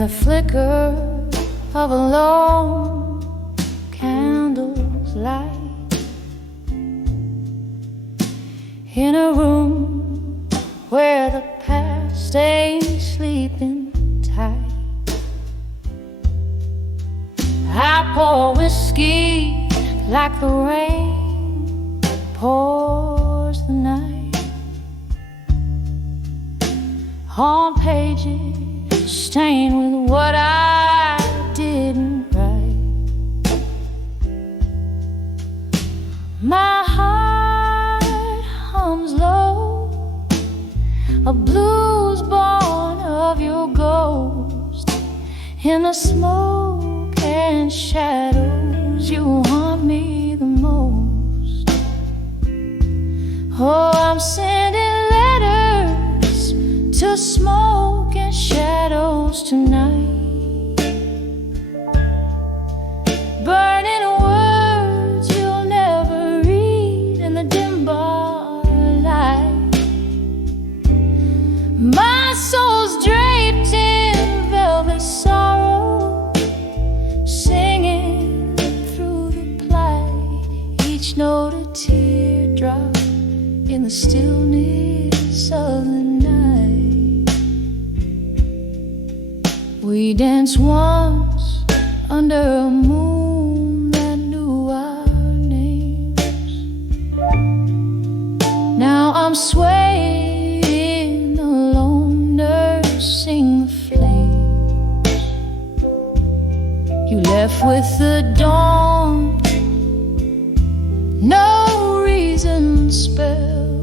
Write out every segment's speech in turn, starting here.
the flicker of a lone candle's light, in a room where the past ain't sleeping tight. I pour whiskey like the rain pours the night on pages stained with what I didn't write. My heart hums low, a blues born of your ghost. In the smoke and shadows, you haunt me the most. Oh, I'm sending letters to smoke and shadows tonight, burning words you'll never read in the dim bar light. My soul's draped in velvet sorrow, singing through the plight, each note a teardrop in the stillness of the night. We danced once under a moon that knew our names. Now I'm swaying alone, nursing the flames. You left with the dawn, no reason spell,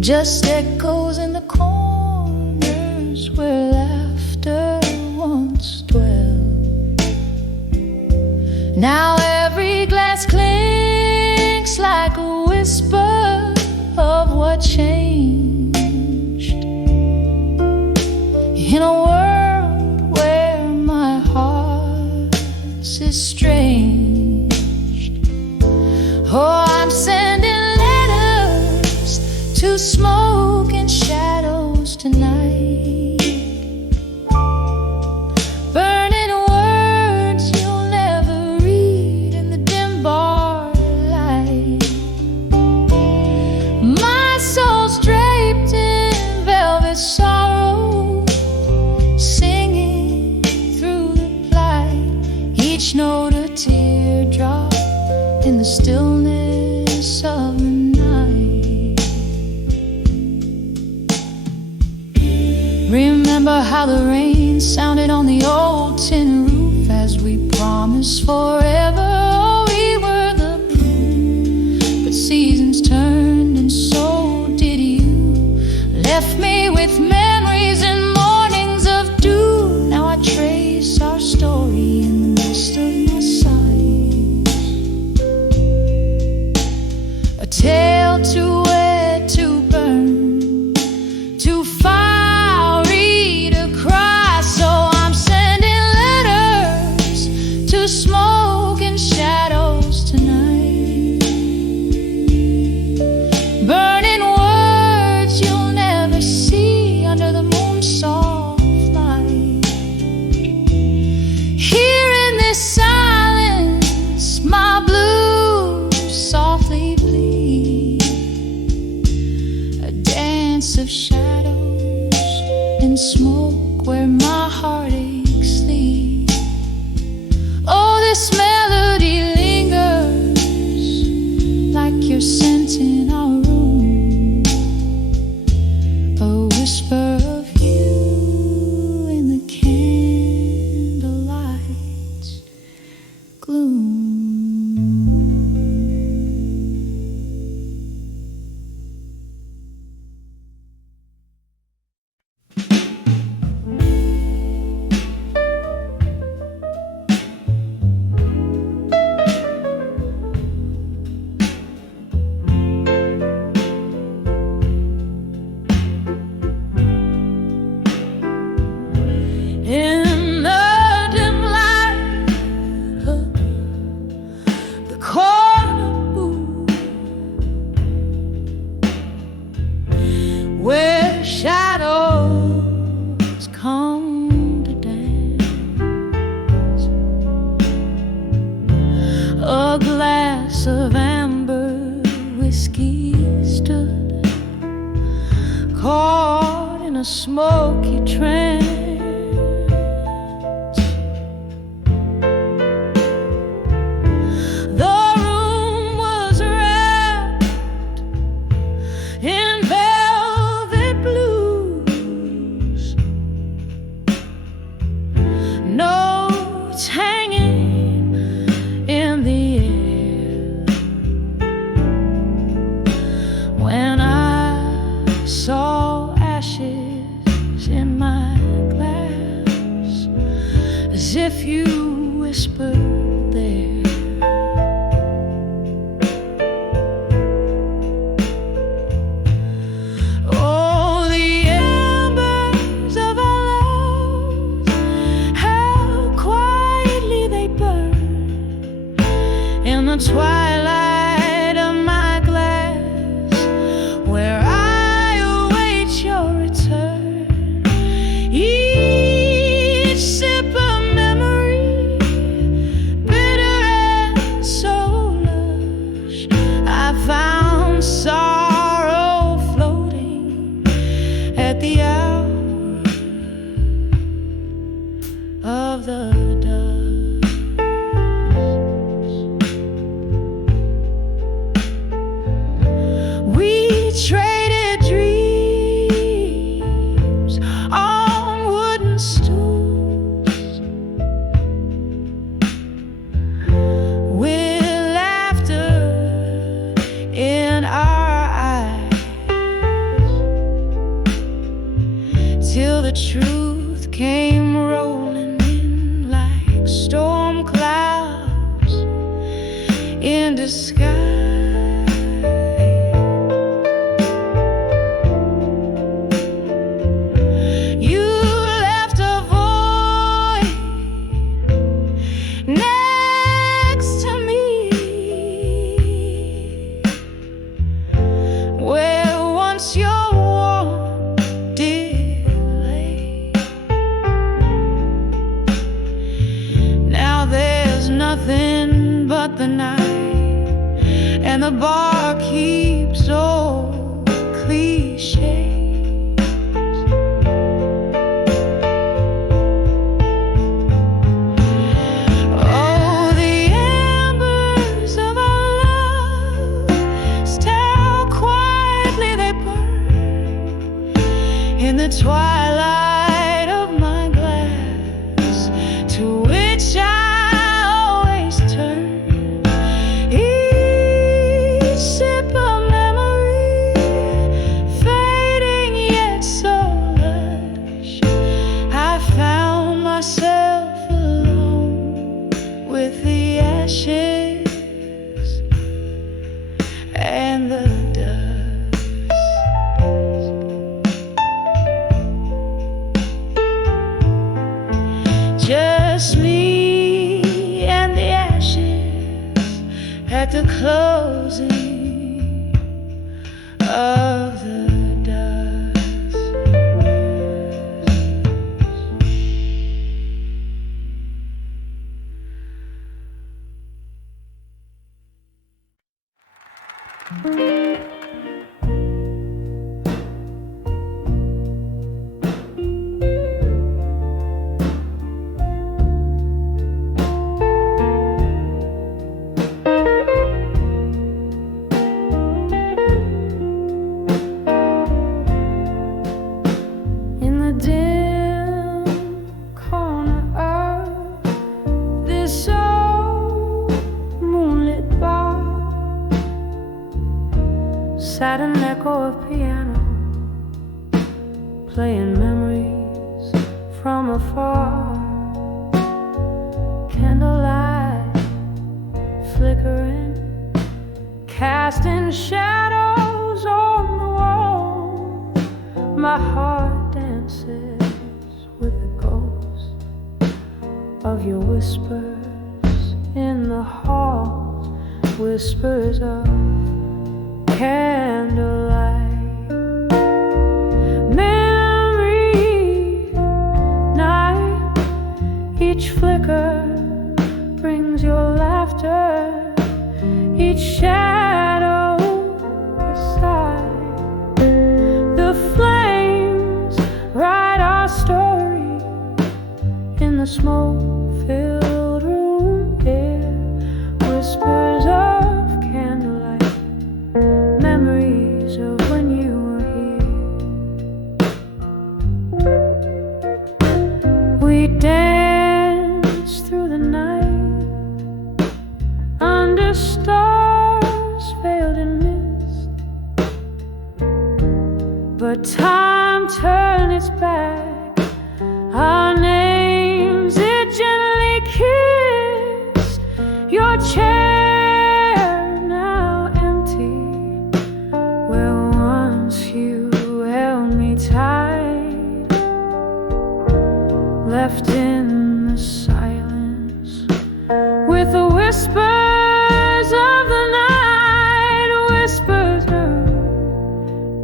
just echoes in the corners where laughter once dwelled. Now every glass clinks like a whisper of what changed, in a world where my heart's estranged. Oh, I'm sending letters to smoke and shadows tonight, burning words you'll never read in the dim bar light. My soul's draped in velvet sorrow, singing through the plight, each note a teardrop in the stillness of the night. Remember how the rain sounded on the old tin roof as we promised forever. Oh, we were the proof, but seasons turned and so did you. Left me with memories and mornings of dew. Now I trace our story in the mist of my sight. A tale too wet to burn, too fiery to cry. So I'm sending letters to smoke and shadows tonight, burning words you'll never see under the moon's soft light. Here in this silence, my blues softly bleed, a dance of shadows in smoke where my heartaches sleep. Oh, this melody lingers like your scent in our room, a whisper of you in the candlelight's gloom. In the dim light A glass of amber whiskey stood caught in a smoky trance. The room was wrapped in velvet blues, notes hanging in the air. When I saw ashes in my glass, as if you whispered there. Oh, the embers of our love, how quietly they burn in the twilight of my glass, where I await your return. Each sip of memory, bitter and so lush, I found sorrow floating at the hour of the dusk. We traded dreams on wooden stools, with laughter in our eyes, till the truth came rolling in like storm clouds in disguise. You left a void next to me, where once your warmth did lay. Now there's nothing but the night, and the bar keeps old cliches. Oh, the embers of our love, still quietly they burn in the twilight of my glass, to which I always turn. Each sip of memory, fading yet so lush, I found myself alone with the ashes and the dust. Just me and the ashes at the closing of the dusk. In the dim corner of this old moonlit bar sat an echo of piano, playing memories from afar. Candlelight flickering, casting shadows on the wall. My heart dances with the ghost of your whispers in the halls, whispers of candlelight. Memory night, each flicker brings your laughter each shadow aside. The flames write our story in the smoke-filled room air. Whispers of candlelight, memories of when you were here. We danced through the night under stars veiled in mist, but time turned its back. Our names it gently kissed. Your chair now empty, where once you held me tight, left in the silence with the whispers of the night, whispers of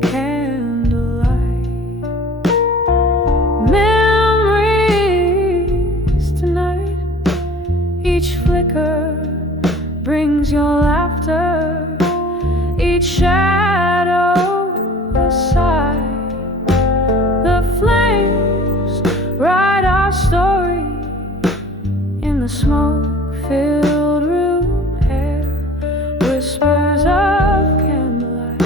candlelight. Memories tonight, each flicker brings your laughter, each shadow aside. The flames write our story in the smoke-filled room air. Whispers of candlelight,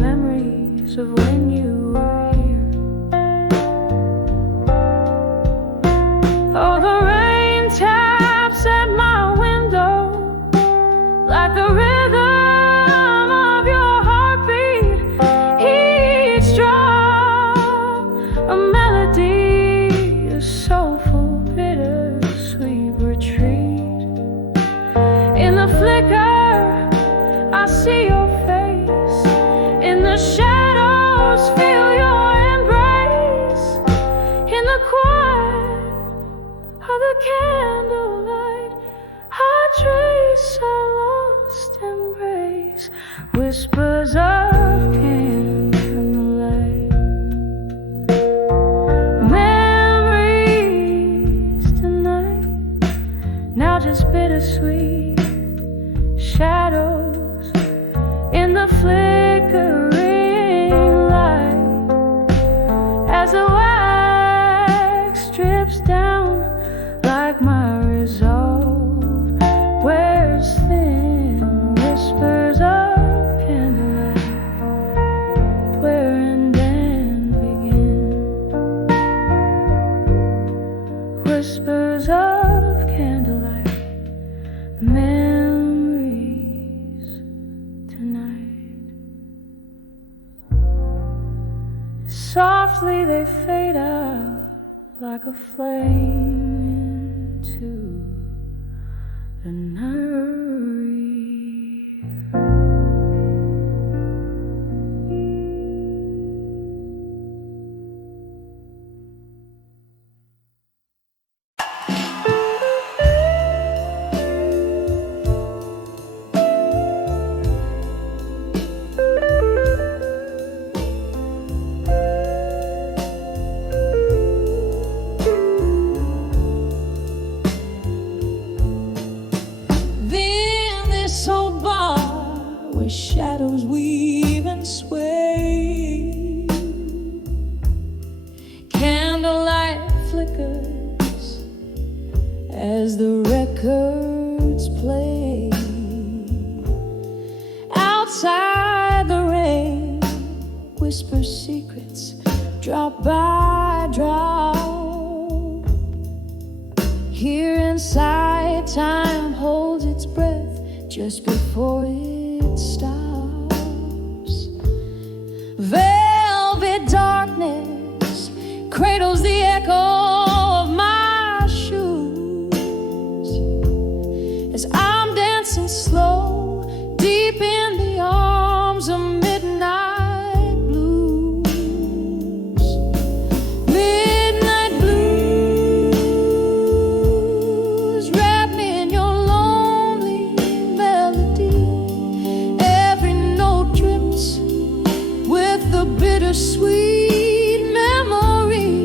memories of when you were here. Oh, the rain taps at my window like the rhythm of your heartbeat. Each drop a melody, a soulful, bittersweet retreat. In the flicker, I see your face. In the shadows, feel your embrace. In the quiet of the candlelight, I trace our lost embrace. Whispers of candlelight, memories tonight, now just bittersweet shadows in the flickering light. As the wax drips down like my resolve wears thin, whispers of candlelight, where end and begin. Whispers of candlelight, memories tonight. Softly they fade out like a flame into the night. Where shadows weave and sway, candlelight flickers as the records play. Outside the rain whispers secrets drop by drop. Here inside time holds its breath just before it stops. Velvet darkness cradles the echo of my shoes as I'm dancing slow deep in the arms of midnight blues. Midnight blues, wrap me in your lonely melody. Every note drips with the bittersweet memory.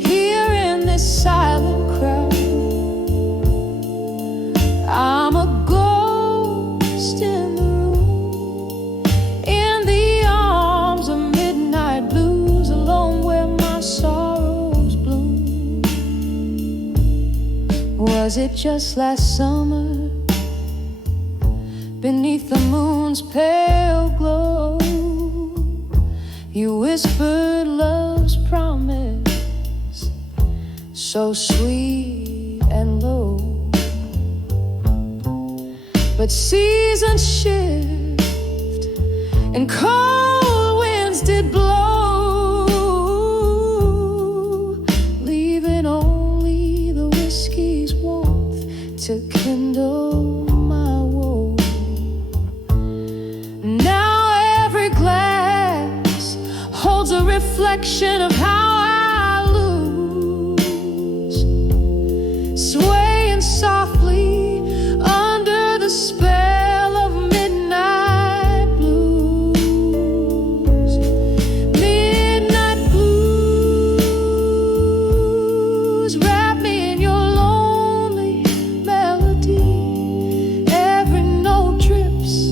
Here in this silent crowd, Was it just last summer, beneath the moon's pale glow, you whispered love's promise, so sweet and low? But seasons shift and cold winds did blow, leaving only the whiskey's warmth to kindle my woe. Now every glass holds a reflection of how I lose, swaying softly under the spell of midnight blues. Midnight blues, wrap me in your lonely melody. Every note drips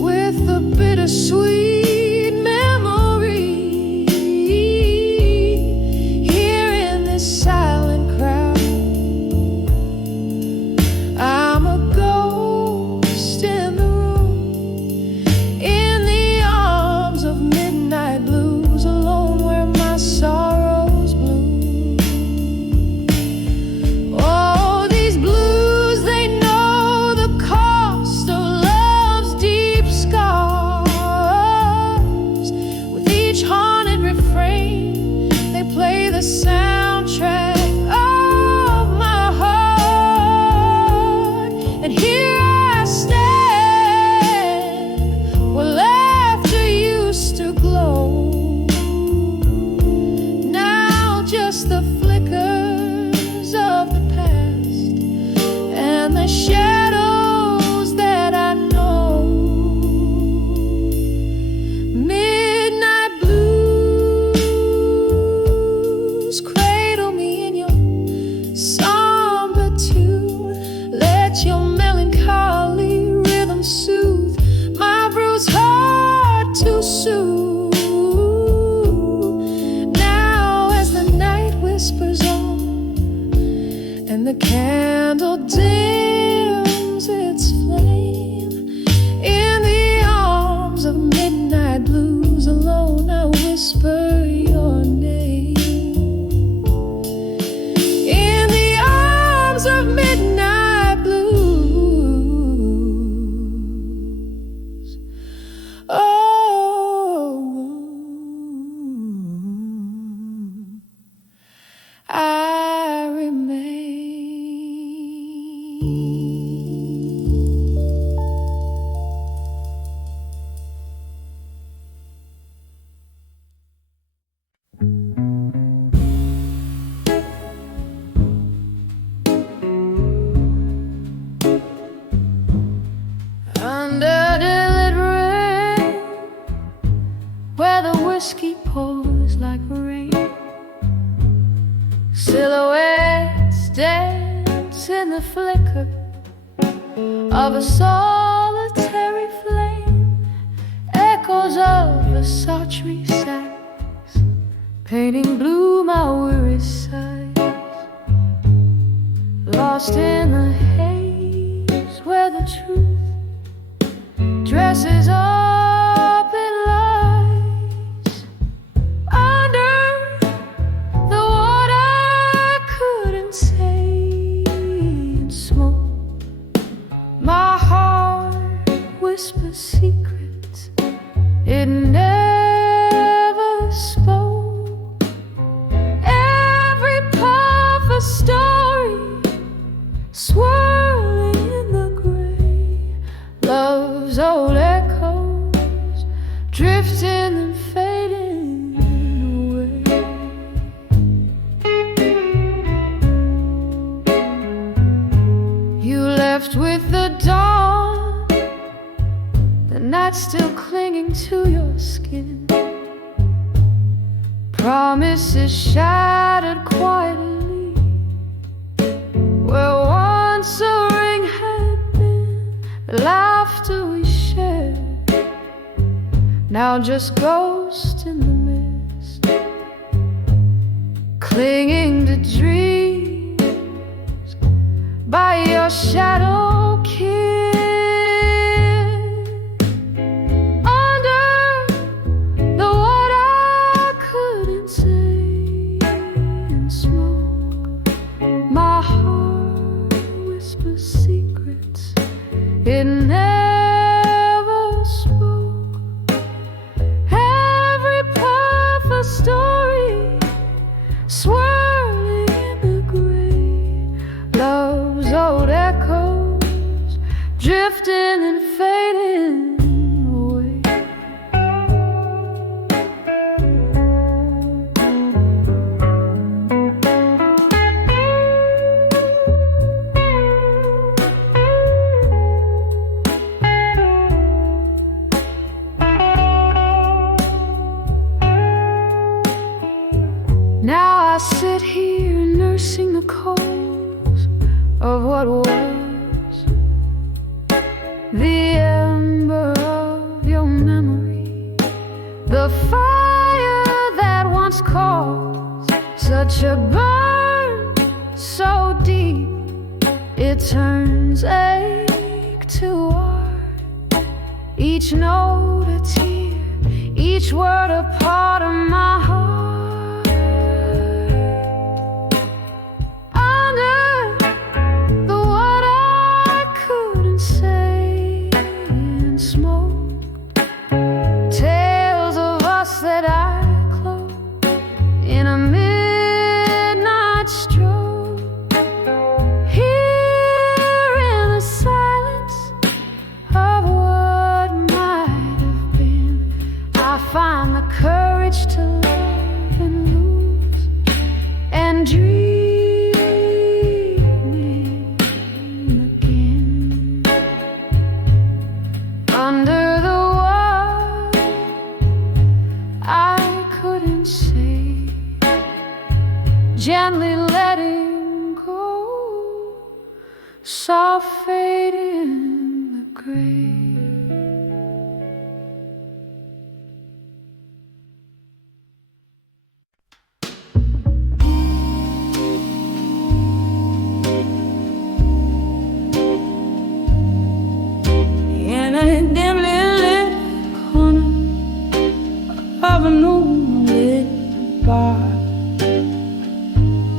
with a bittersweet memory. Here in this silent crowd, I'm a ghost in the room, in the arms of midnight blues, alone where my sorrows bloom. Oh, these blues, they know the cost of love's deep scars. With each haunted refrain, they play the soundtrack of my heart. And here I stand, where laughter used to glow. Now just the flickers of the past and the shadows that I know. Midnight blues, cradle me in your somber tune. Let your melancholy rhythm soothe my bruised heart too soon. Now as the night whispers on and the candle dims its flame, in the arms of midnight blues, alone I whisper your name. In the arms of midnight blues, oh, I remain. Under lit rain, where the whiskey pours like rain, silhouettes dance in the flicker of a solitary flame. Echoes of a sultry sax, painting blue my weary sighs. Lost in the haze where the truth dresses up in lies. Under the what I couldn't say in smoke, my heart whispers secrets it never spoke. Every puff a story, swirling in the gray. Love's old echoes, drifting and fading away. You left with the dawn, the night still clinging to your skin. Promises shattered quietly, where once a ring had been. The laughter we shared, now just ghosts in the mist, clinging to dreams by your shadow kiss. Under the what I couldn't say in smoke, my heart whispers secrets it never spoke. Every puff a story swirling in the gray, love's old echoes drifting and fading away. Now I sit here nursing the coals of what was, the ember of your memory, the fire that once caused such a burn so deep it turns ache to art. Each note a tear, each word a part of my heart. Find the courage to love and lose and dream again. Under the what I couldn't say, gently letting go, soft fade in the grave. Dimly lit corner of a moonlit bar,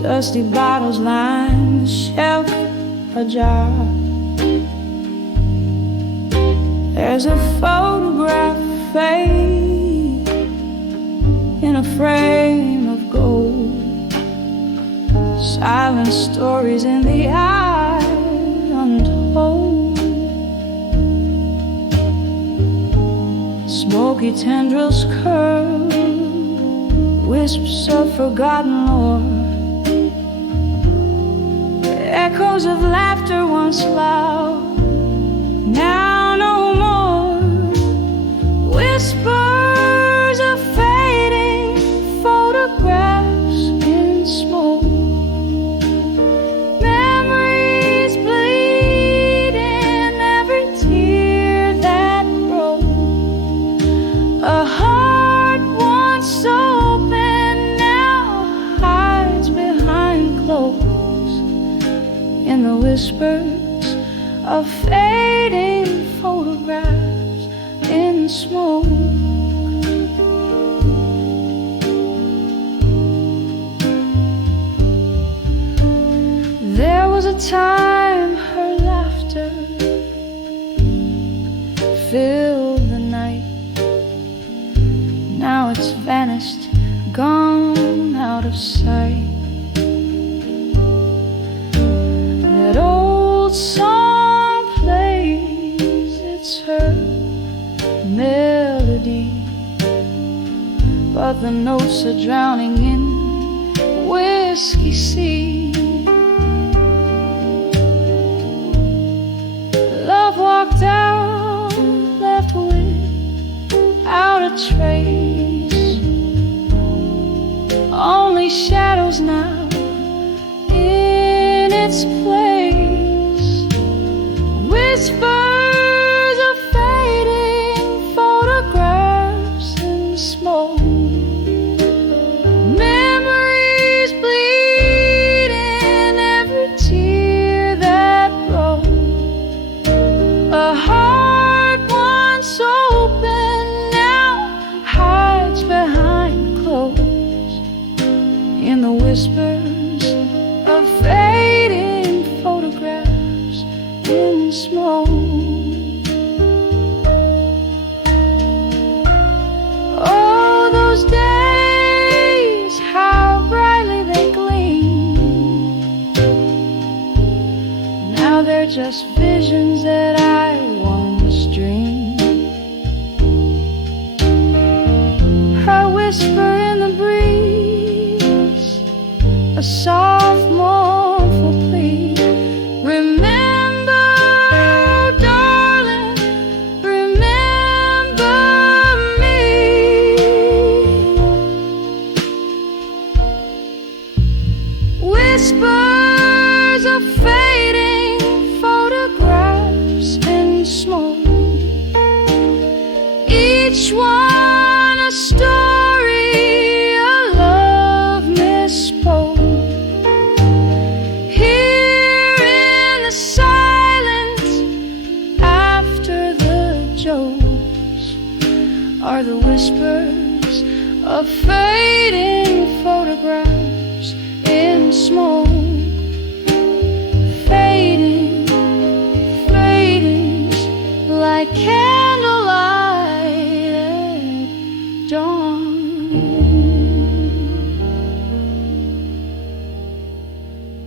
dusty bottles line the shelf ajar. There's a photograph fade in a frame of gold, silent stories in the eye untold. Smoky tendrils curl, wisps of forgotten lore, echoes of laughter once loud, now no more. Whispers of fading photographs in smoke, memories bleed in every tear that broke. A heart once open now hides behind clothes in the whispers of fading photographs in smoke. There was a time her laughter filled the night. Now it's vanished, gone out of sight. That old song plays, it's her melody, but the notes are drowning in whiskey sea. Love walked out, left without a trace, only shadows now in its place. Whispers of fading photographs in smoke, memories bleed in every tear that Now they're just visions that I once dreamed. Her whisper in the breeze, a soft mournful plea. Remember, darling, remember me. Whispers of fading photographs in smoke, each one a story, a love misspoke. Here in the silence after the jokes are the whispers of fading photographs in smoke. Fading, fading like candlelight at dawn.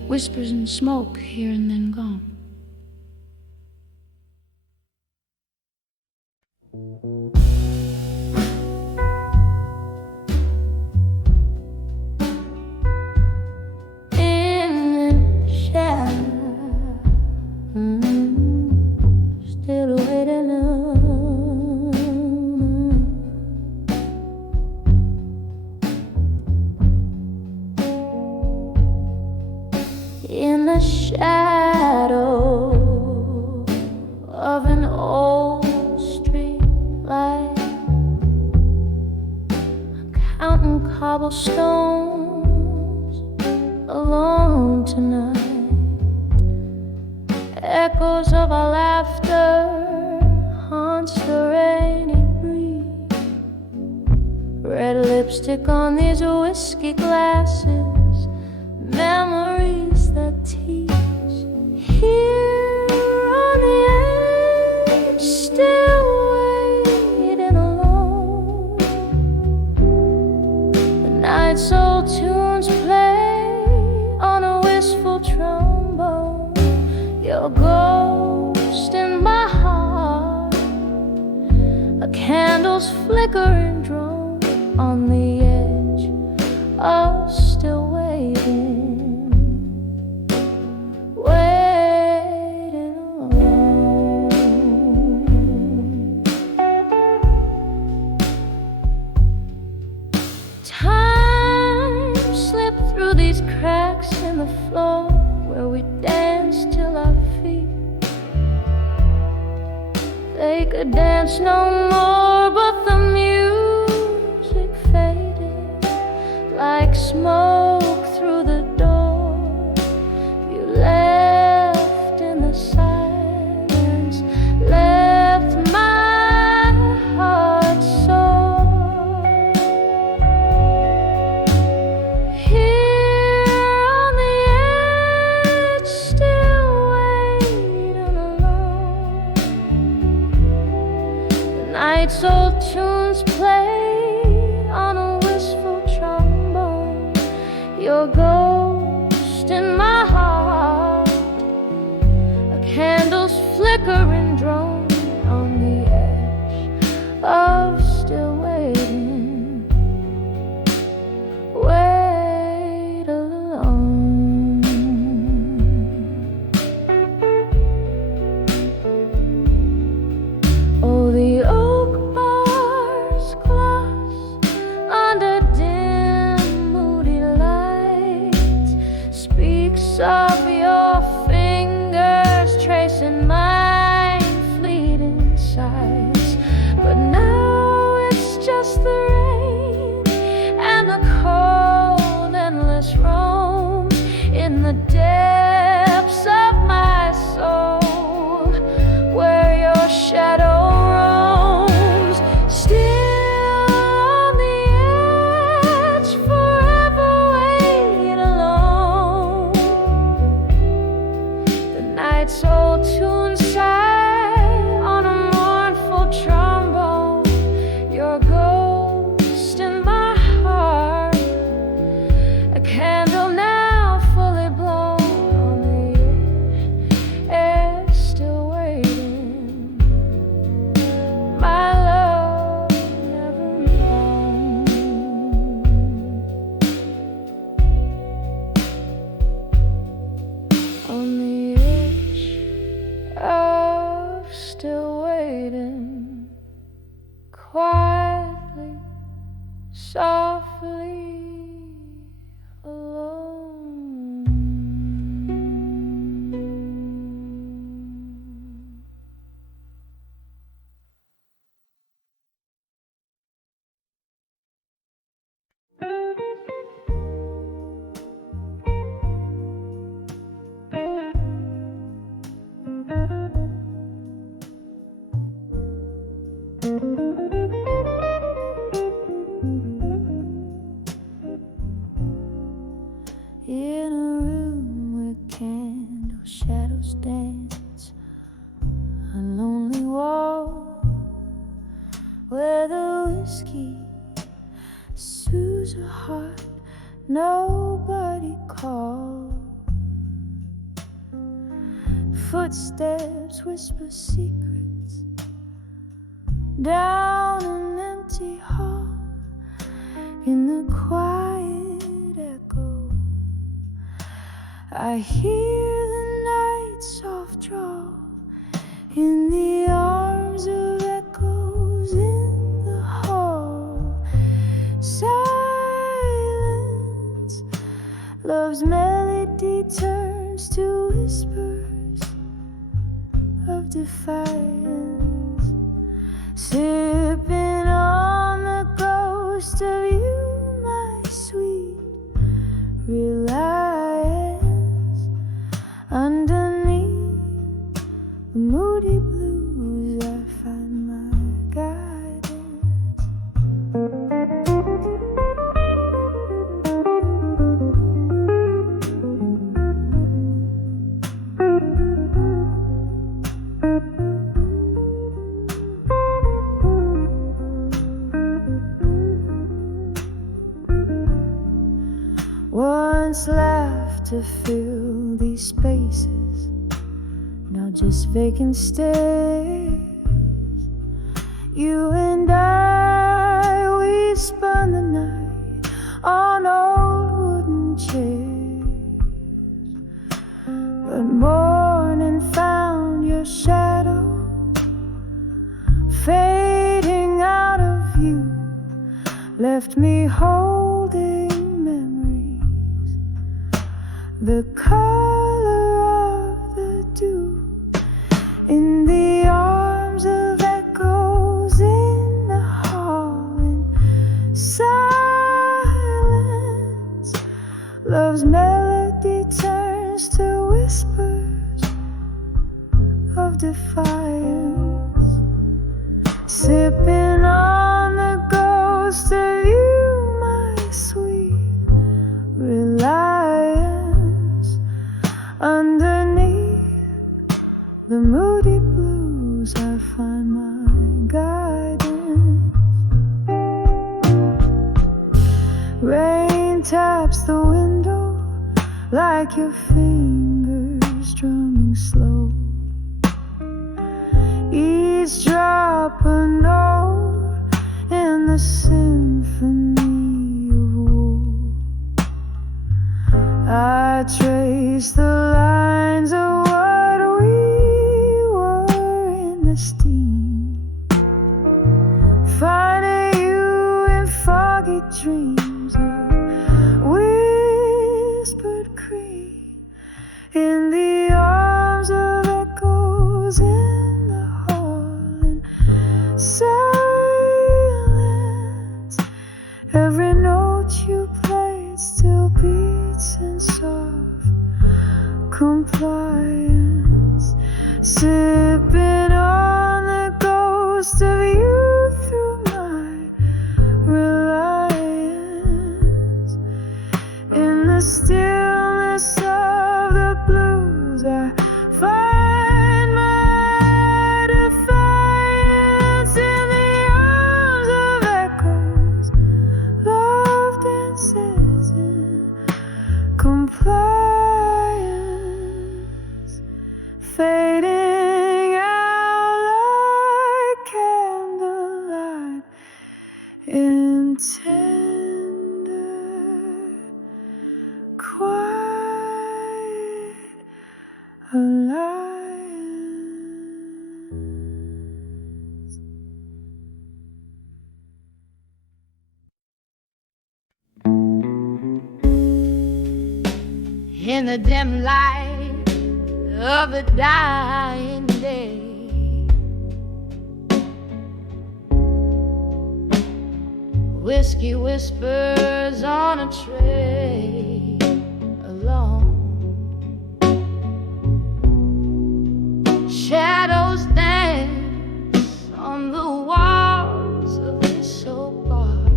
Whispers and smoke, here and then gone. Still waiting in the shadow of an old street light, counting cobblestones alone tonight. Echoes of our laughter haunts the rainy breeze. Red lipstick on these whiskey glasses, memories that tease. Here on the edge, still waiting alone. The night's old tunes play on a wistful trombone. Your ghost in my heart, a candle's flickering drone on the edge of still waiting, waiting alone. Time slipped through these cracks in the floor where we danced till our feet. They could dance no more, but the music faded like smoke through the door. You left in the silence, left my heart sore. Here on the edge, still waiting alone. The night's old tunes play on a wistful trombone. Your ghost in my heart, a candle's flickering drone on the edge of still waiting, wait alone. Oh, the oak bars gloss under dim moody light speaks of your fingers tracing my fleeting sighs. But now it's just the rain and the cold endless roam in the depths of my soul, where your shadow roams, still on the edge, forever wait alone. The night's old tune sigh on a mournful trombone. Your ghost in my heart, a candle now fully blown on the softly alone. In a room where candle shadows dance, a lonely wall where the whiskey soothes a heart nobody called. Footsteps whisper secrets down an empty hall. In the quiet echo, I hear the night soft draw in the arms of echoes in the hall. Silence, love's melody turns to whispers of defiance, sipping on the ghost of you, my sweet reliance. Underneath the moody blues, I find my guidance. Once laughter filled these spaces, now just vacant stares. You and I, we spun the night on old wooden chairs, but morning found your shadow fading out of view, left me holding the color of the dew in the arms of echoes in the hall. In silence, love's melody turns to whispers of defiance, sipping on the ghost of you, my sweet reliance. Underneath the moody blues, I find my guidance. Rain taps the window like your fingers drumming slow. Each drop a note in the symphony of woe. I trace the lines of what we were in the steam, finding you in foggy dreams of whispered cream in the arms of echoes in the hall. In silence, every note you played still beats in soft compliance, sipping on the ghost of you through my reliance. In the stillness of the blues, I find my defiance. In the arms of echoes, love dances in compliance, fading out like candlelight in tender, quiet alliance. in the dim light of the dying day. Whiskey whispers on a tray alone. Shadows dance on the walls of this old bar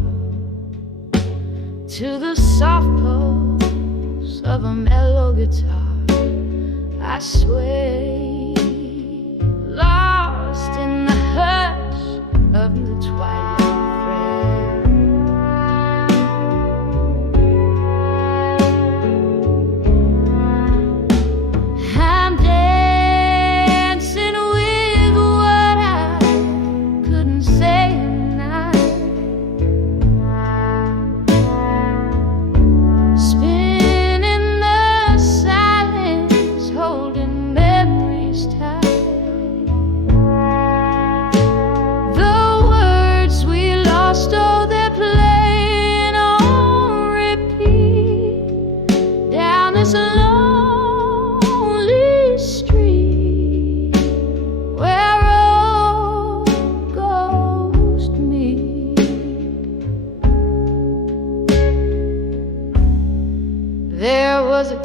to the soft pulse of a mellow guitar. I sway, lost in the hush of the twilight.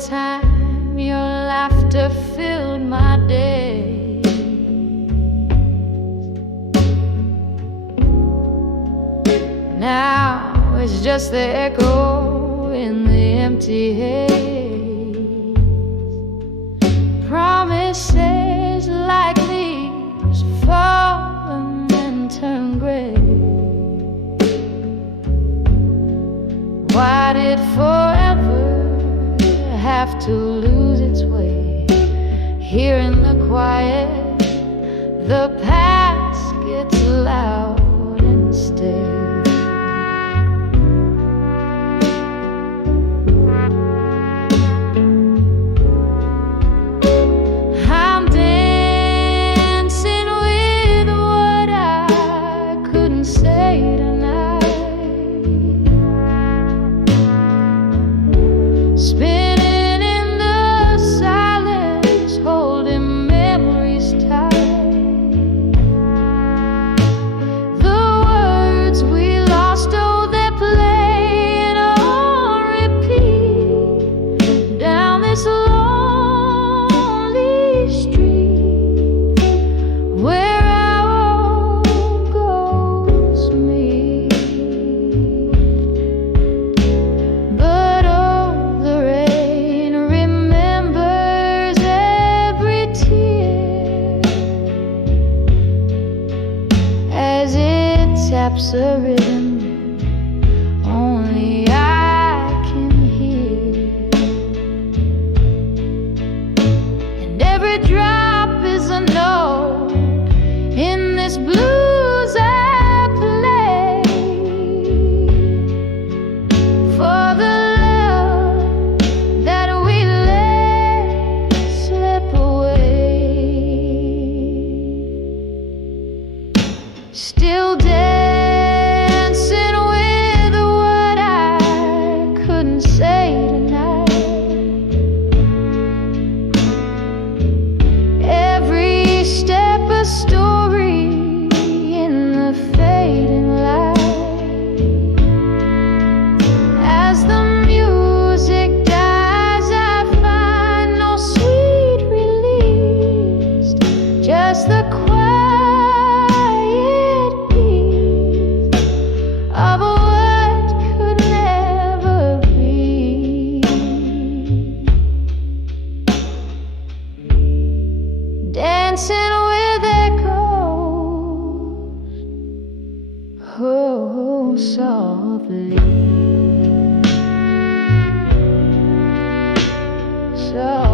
Time your laughter filled my day. Now it's just the echo in the empty haze. Promises like leaves fall and then turn gray. Why did forever have to lose its way? Here in the quiet, the past gets loud and stays. I'm dancing with what I couldn't say tonight. Taps a rhythm only I can hear, and every drop is a note in this blues I play for the love that we let slip away. Still dead, the quiet peace of what could never be. Dancing with echoes, oh, softly, softly.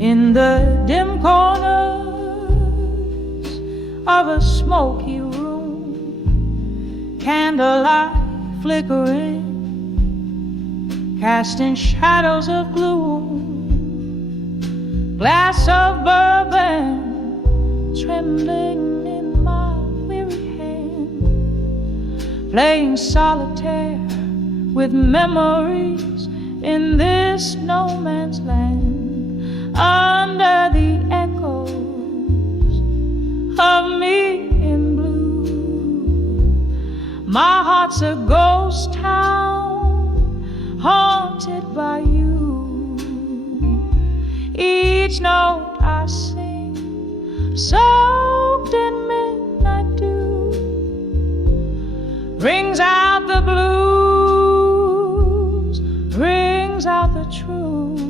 In the dim corner of a smoky room, candlelight flickering, casting shadows of gloom, glass of bourbon trembling in my weary hand, playing solitaire with memories in this no man's land, under the echoes of me in blue. My heart's a ghost town, haunted by you. Each note I sing, soaked in midnight dew, rings out the blues, rings out the truth.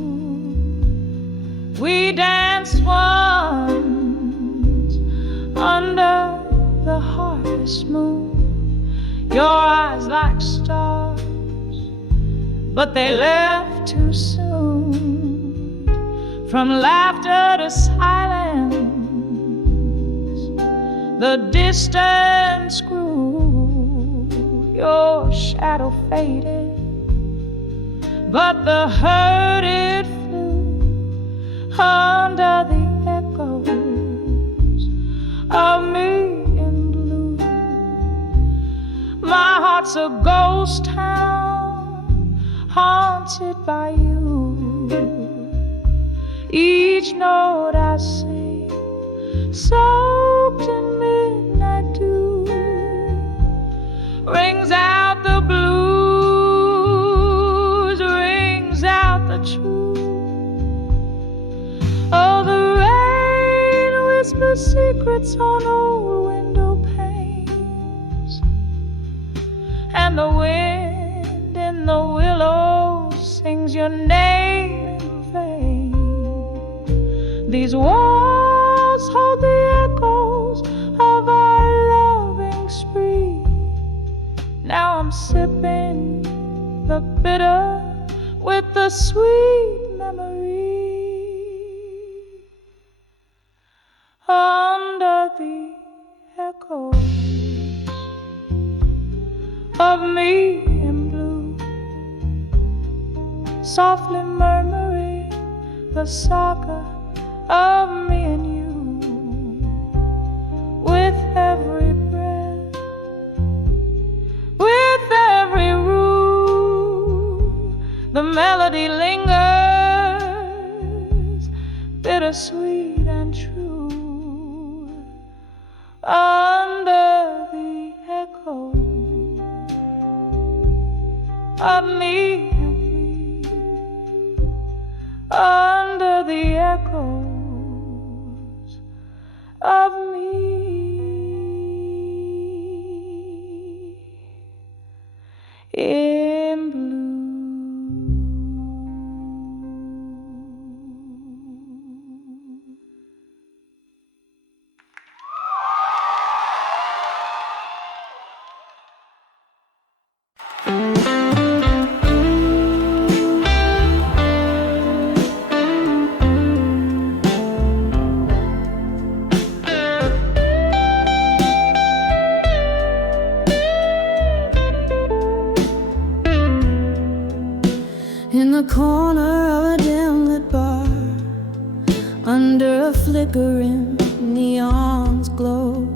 We danced once under the harvest moon, your eyes like stars, but they left too soon. From laughter to silence, the distance grew, your shadow faded, but the hurt it flew under the echoes of me in blue. My heart's a ghost town, haunted by you. Each note I sing, soaked in midnight dew, rings out the blues, rings out the truth. Oh, the rain whispers secrets on old window panes, and the wind in the willows sings your name in vain. These walls hold the echoes of our loving spree. Now I'm sipping the bitter with the sweet memory, under the echoes of me in blue, softly murmuring the saga of me and you. With every breath, with every rule, the melody lingers, bittersweet and true, under the echo of me and you, under the echoes of me in blue. In the corner of a dim lit bar, under a flickering neon's glow,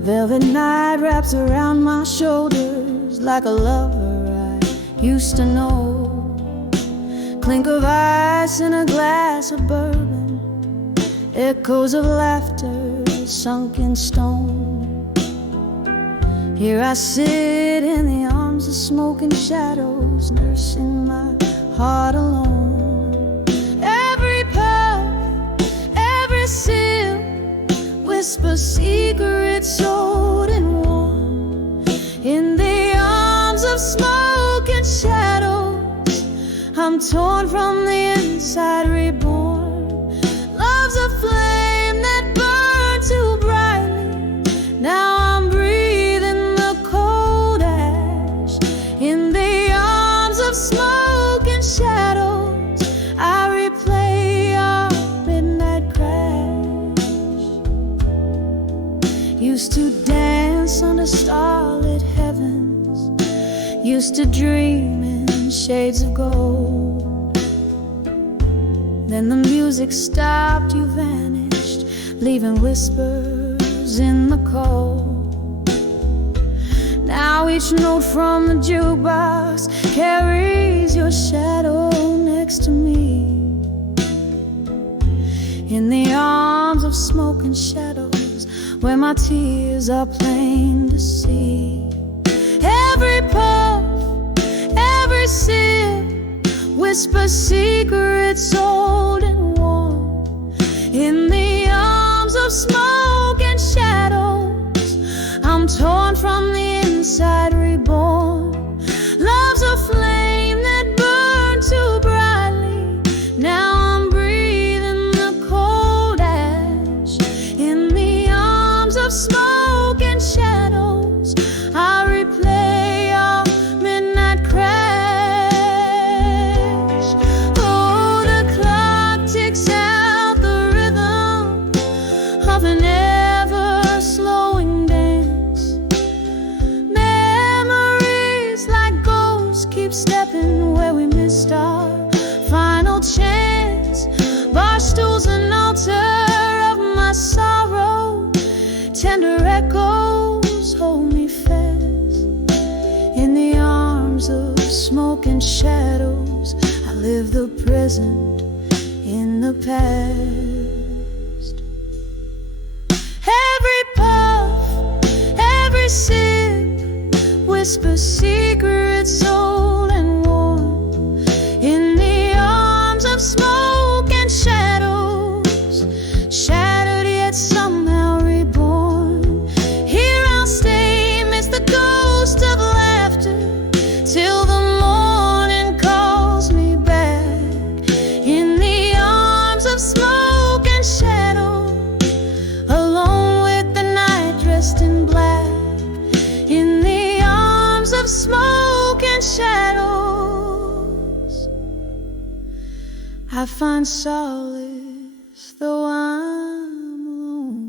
velvet night wraps around my shoulders like a lover I used to know. Clink of ice in a glass of bourbon, echoes of laughter sunk in stone. Here I sit in the arms of smoking shadows, nursing my heart alone. Every puff, every sip, whisper secrets sold and warm. In the arms of smoke and shadows, I'm torn from the inside, reborn. Love's a flame that burned too brightly. Now I'm breathing the cold ash. In the arms of smoke and shadows, I replay our midnight crash. Used to dance under starlit heavens, used to dream in shades of gold. Then the music stopped, you vanished, leaving whispers in the cold. Now each note from the jukebox carries your shadow next to me, in the arms of smoke and shadows, where my tears are plain to see. Every puff, every sip, whisper secrets old and warm, in the arms of smoke and shadows. I'm torn from the inside, reborn. Love's a flame that burned too brightly. Now I'm breathing the cold ash, in the arms of smoke and shadows. I replay our midnight crash. Oh, the clock ticks out the rhythm of an ever slowing dance. Memories like ghosts keep stepping where we missed our final chance. Bar stools, an altar of my sorrow, tender echoes hold me fast. In the arms of smoke and shadows, I live the present in the past. Every puff, every sip, whisper secrets old and warm, in the arms of smoke and shadows. Shattered yet somehow reborn. Here I'll stay amidst the ghost of laughter, till the morning calls me back, in the arms of smoke and shadow, alone with the night dressed in black, in the arms of smoke and shadows. I find solace though I'm alone.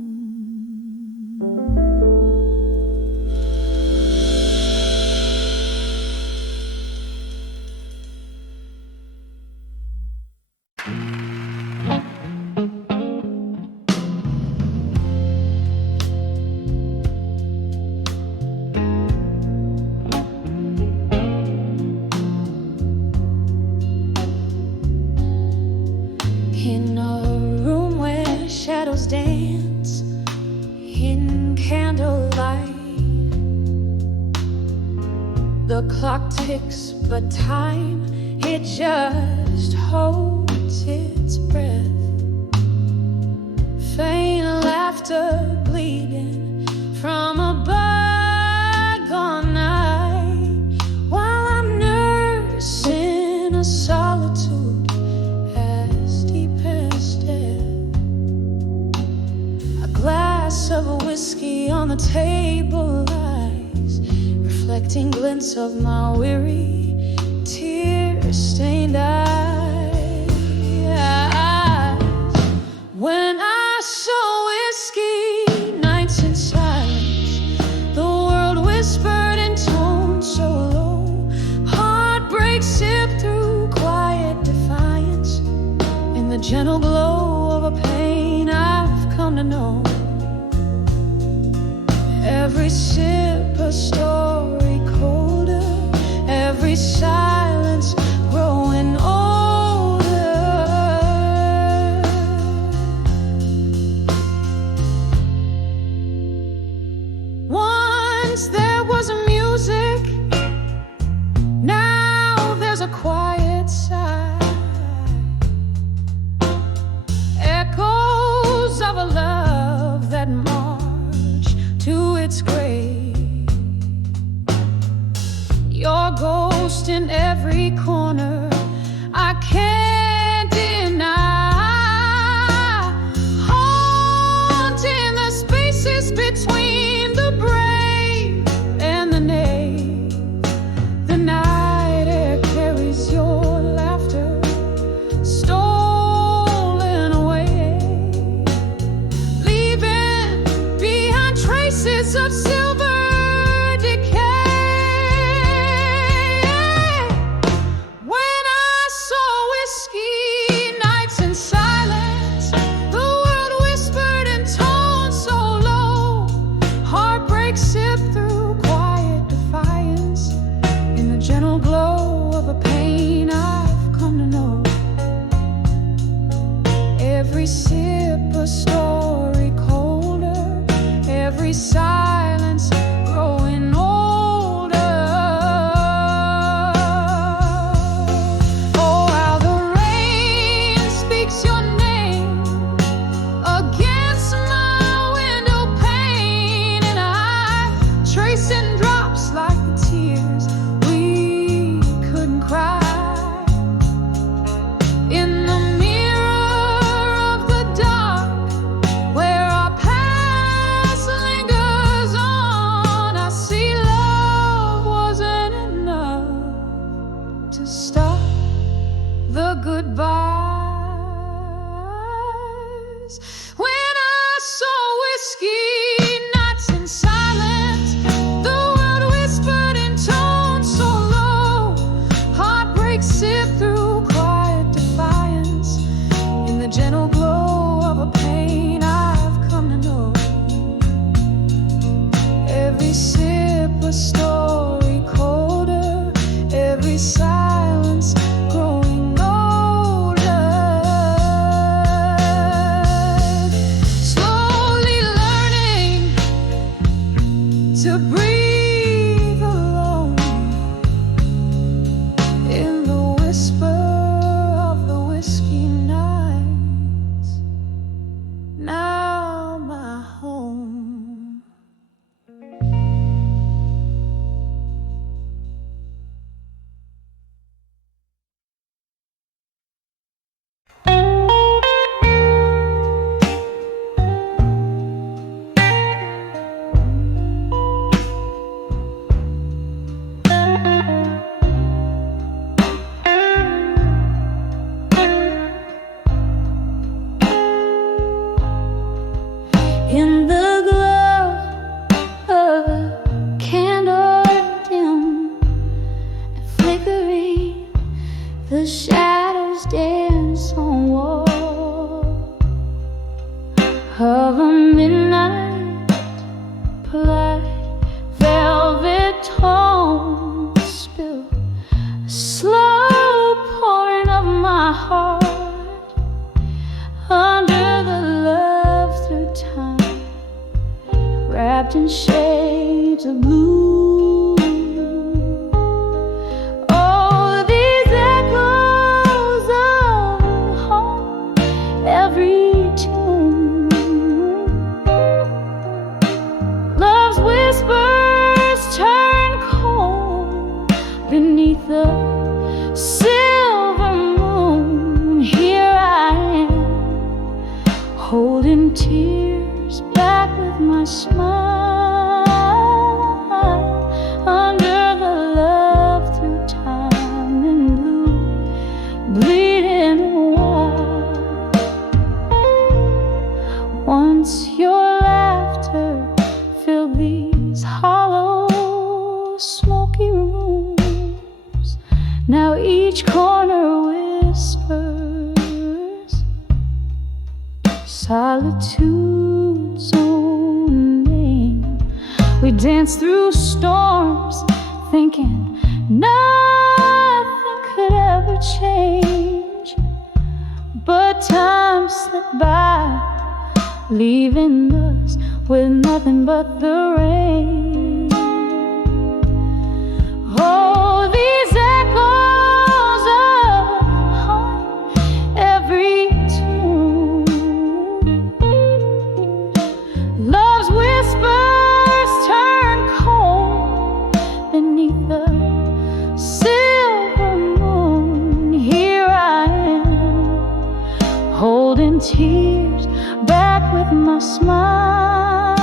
In a room where shadows dance in candlelight, the clock ticks, but time, it just holds its breath. Faint laughter bleeding from a bygone night, while I'm nursing a solitude as deep as death. A glass of whiskey on the table lies, reflecting glints of my weary, tear-stained eyes. When I saw whiskey, nights in silence, the world whispered in tones so low. Heartbreak sipped through quiet defiance, in the gentle glow of a pain I've come to know. Every sip a story colder, every silence growing older. Once there was a music, now there's a quiet sigh. Echoes of a love that march to its grave. Your ghost in every corner, I can't deny. Haunting the spaces between the brave and the knave. The night air carries your laughter, stolen away, leaving behind traces ashes of silver decay. When I saw whiskey nights in silence, the world whispered in tones so low. Heartbreak sipped through quiet defiance in the gentle glow of a pain I've come to know. Every sip a story colder, every silence growing older. Oh, how the rain speaks your name against my window pane, and I tracing drops like the tears we couldn't cry. In the mirror of the dark, where our past lingers on, I see love wasn't enough to stop the goodbyes. When I saw whiskey nights in silence, the world whispered in tones so low. Heartbreak sipped through quiet defiance in the gentle glow of a pain I've come to know. Every sip a story colder, every silence growing older. Slowly learning to breathe alone in the whisper of the whiskey nights. Now my home. In the glow of a candle dim and flickering, the shadows dance on wall of a midnight polite velvet tone. Spill a slow pouring of my heart under the love through time, wrapped in shades of blue. Oh, these echoes of home, every tune, love's whispers turn cold beneath the silver moon. Here I am, holding tears back with my smile, under the love through time and blue, bleeding white. Once your laughter filled these hollow, smoky rooms. Now each corner whispers solitude's own name. We dance through storms, thinking nothing could ever change. But time slipped by, leaving us with nothing but the rain. Oh, these echoes of home, every tune, love's whispers turn cold beneath the silver moon. Here I am, holding tears back with my smile,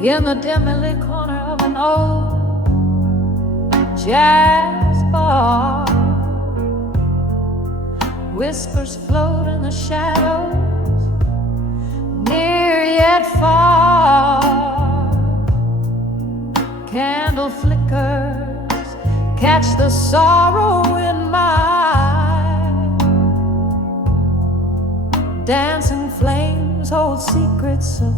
in the dimly lit corner of an old jazz bar. Whispers float in the shadows, near yet far. Candle flickers catch the sorrow in my eye. Dancing flames hold secrets of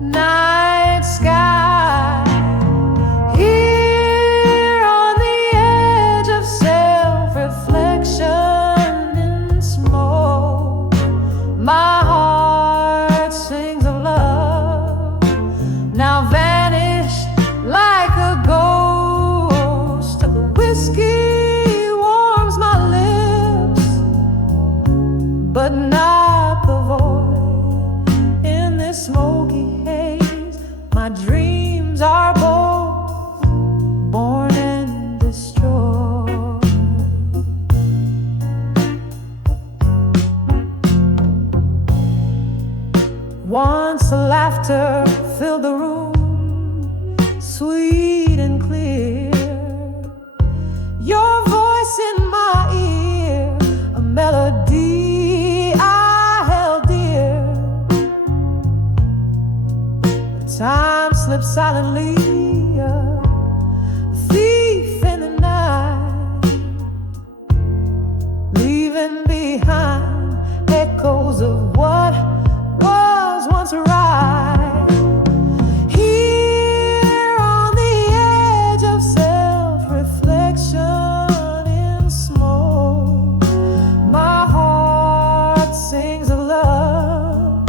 night sky. Here on the edge of self-reflection in smoke, my heart sings of love, now vanished like a ghost. The whiskey warms my lips, but not the void in this smoky haze. My dreams are both born and destroyed. Once laughter filled the room, sweet and clear. Your voice in my ear, a melody I held dear. Time slips silently, a thief in the night, leaving behind echoes of what was once right. Here on the edge of self-reflection in smoke, my heart sings of love,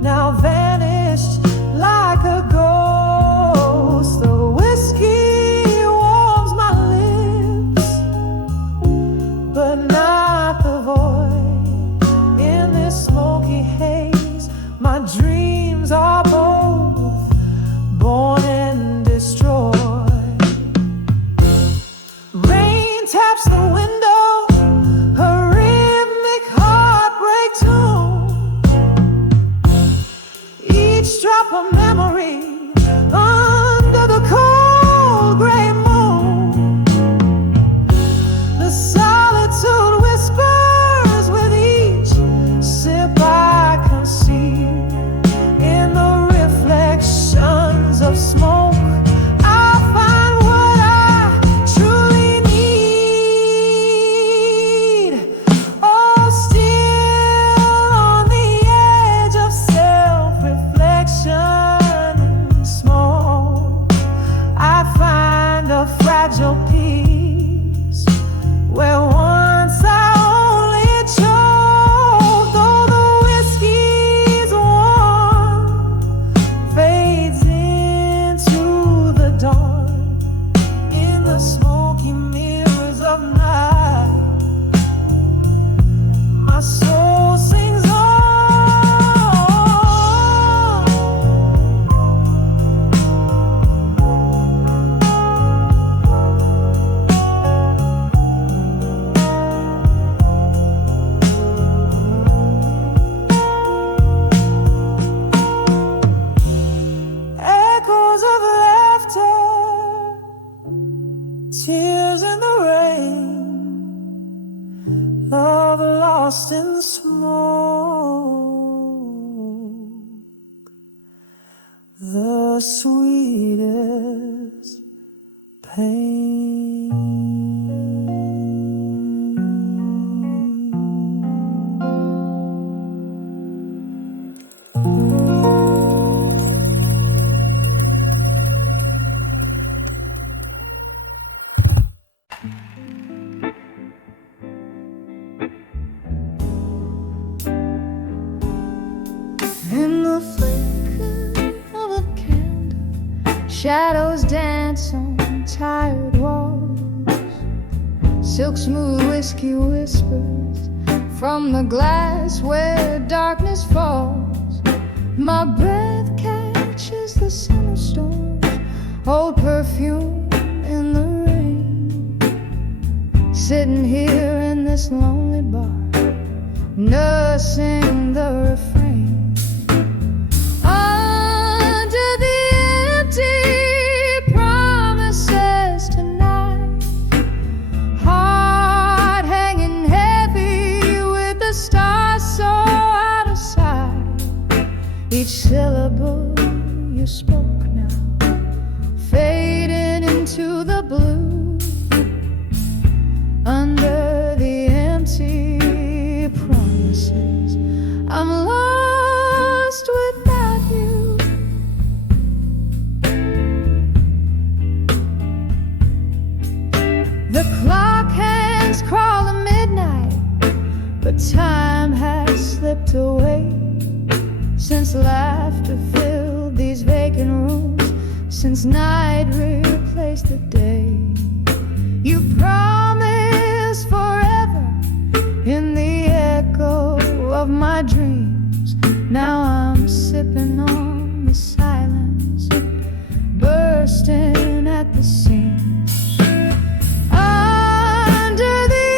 now vanished like a ghost. The whiskey warms my lips, but not the void in this smoky haze. My dreams are both born and destroyed. Rain taps the window, a rhythmic heartbreak tune. Each drop of memory under the cold gray moon. The solitude whispers with each sip I conceal. In the reflections of smoke, I find what I truly need. Oh, still on the edge of self-reflection and smoke, I find a fragile peace where once I only choked. Though the whiskey's warm fades into the dawn, in the smoky mirrors of night, my soul sings on. Echoes of laughter, tears in the rain, love lost in smoke, the sweetest pain. In the flicker of a candle, shadows dance on tired walls. Silk smooth whiskey whispers from the glass where darkness falls. My breath catches the summer storm, old perfume in the rain. Sitting here in this lonely bar, nursing the refrain. Under the The clock hands crawl to midnight, but time has slipped away since laughter filled these vacant rooms, since night replaced the day. You promised forever in the echo of my dreams. Now I'm sipping on the silence, bursting at the seams. Under the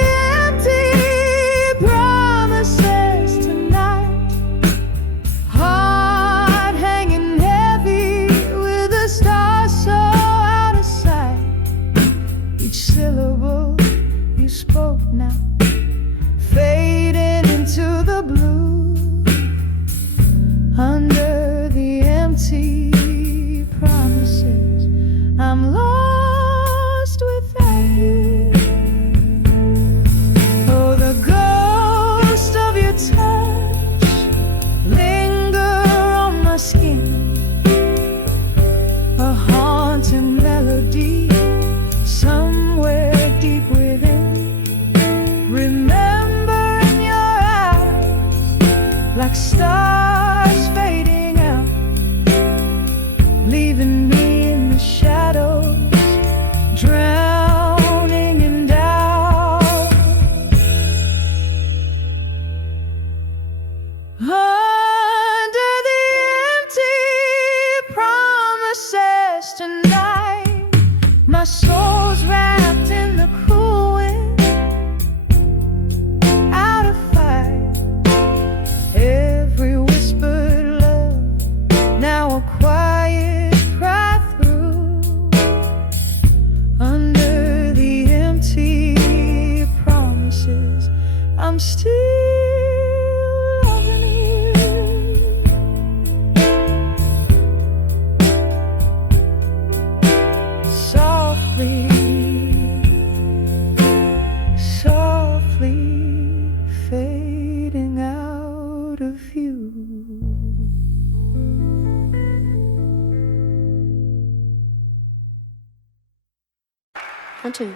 empty promises tonight, heart hanging heavy with the stars so out of sight. Each syllable you spoke now faded into the blue. Under the empty promises, I'm lost without you. Oh, the ghost of your touch linger on my skin, a haunting melody somewhere deep within. Remember in your eyes, like stars fading out, leaving me in the shadows, drowning in doubt. Under the empty promises tonight, my soul's wrapped in the cool wind, out of fight. Every whispered love, now a quiet cry through. Under the empty promises, I'm still loving you. Softly, softly fading out of view. Hunter.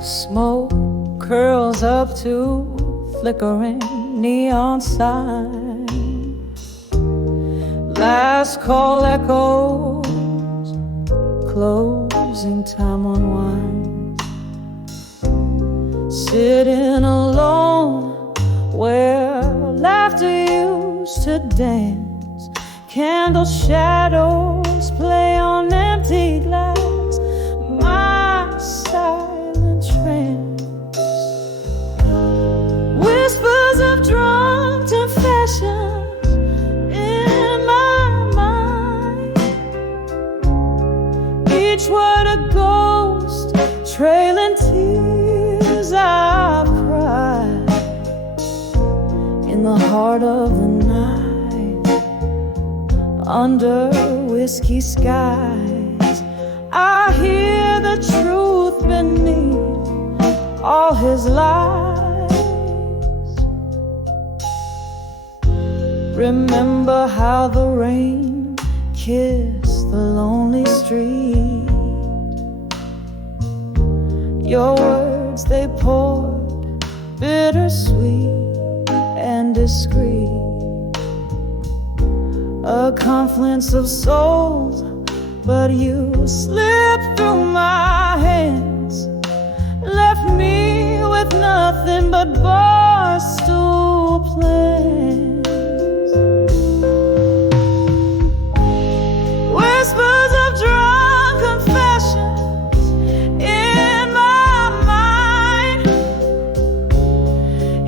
Smoke curls up to flickering neon signs. Last call echoes, closing time unwinds. Sitting alone where laughter used to dance. Candle shadows play on empty glass. My silent trance, whispers of drunk confessions in my mind. Each word a ghost, trailing tears I've cried. In the heart of the night, under whiskey skies, I hear the truth beneath all his lies. Remember how the rain kissed the lonely street. Your words, they poured bittersweet and discreet. A confluence of souls, but you slipped through my hands, left me with nothing but barstool plans. Whispers of drunk confessions in my mind.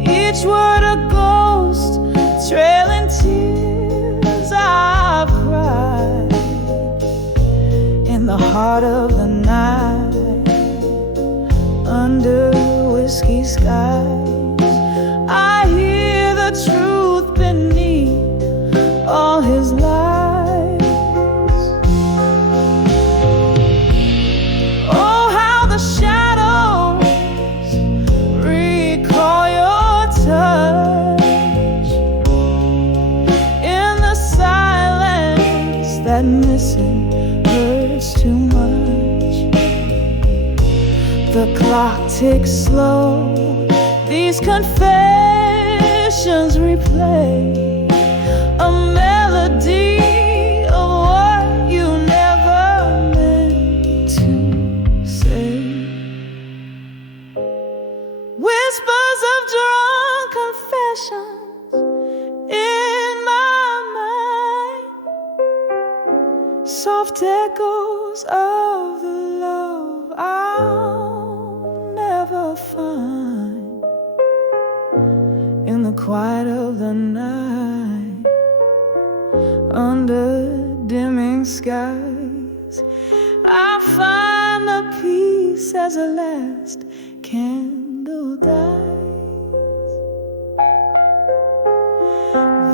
Each word a ghost, trailing tears I've cried. In the heart of the night, under whiskey skies, I hear the truth beneath all his lies. The clock ticks slow, these confessions replay a melody of what you never meant to say. Whispers of drunk confessions in my mind, soft echoes of the love I'll never find. In the quiet of the night, under dimming skies, I find the peace as a last candle dies.